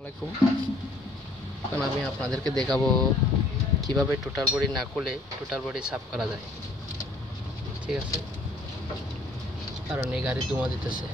আসসালামু আলাইকুম। এখন আমি আপনাদেরকে দেখাবো কিভাবে টোটাল বডি না খুলে টোটাল বডি সাফ করা যায়। ঠিক আছে, কারণ এই গাড়ি ধোঁয়া দিতেছে।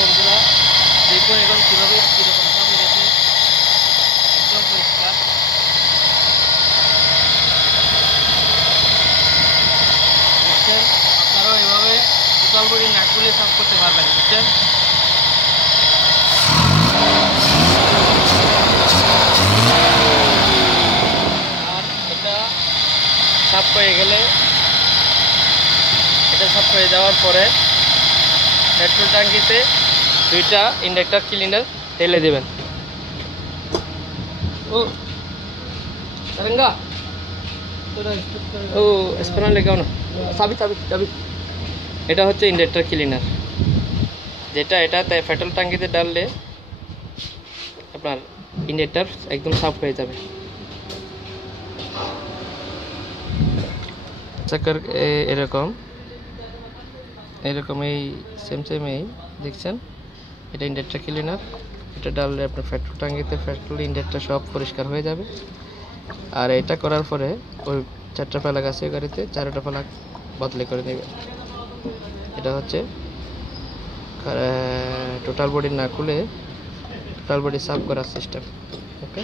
বন্ধুরা, দেখুন এখন কীভাবে কীরকমভাবে রেখে একদম পরিষ্কার। বুঝছেন, আপনারাও এভাবে টোটাল বডি না খুলে সাফ করতে পারবেন। বুঝছেন, আর এটা সাফ হয়ে গেলে, এটা সাফ হয়ে যাওয়ার পরে পেট্রোল ট্যাঙ্কিতে 2টা ইন্ডাক্টর ক্লিনার ঢেলে দেবেন। ও तरंगा ও স্প্রে লাগাও না, চাবি চাবি চাবি। এটা হচ্ছে ইন্ডাক্টর ক্লিনার, যেটা এটাতে পেট্রোল ট্যাঙ্কিতে ডাললে আপনার ইন্ডাক্টর একদম সাফ হয়ে যাবে। চাকার এরকম এরকম এই সেম এই দেখছেন, এটা ইন্ডাক্টর ক্লিনার। এটা ডাললে আপনার পেট্রোল ট্যাঙ্কিতে পেট্রোল ইন্ডাক্টর সব পরিষ্কার হয়ে যাবে। আর এটা করার পরে ওই 4টা প্লাগ আছে গাড়িতে, 4টা প্লাগ বদলে করে নেবেন। এটা হচ্ছে টোটাল বডি না খুলে টোটাল বডি সাফ করার সিস্টেম। ওকে।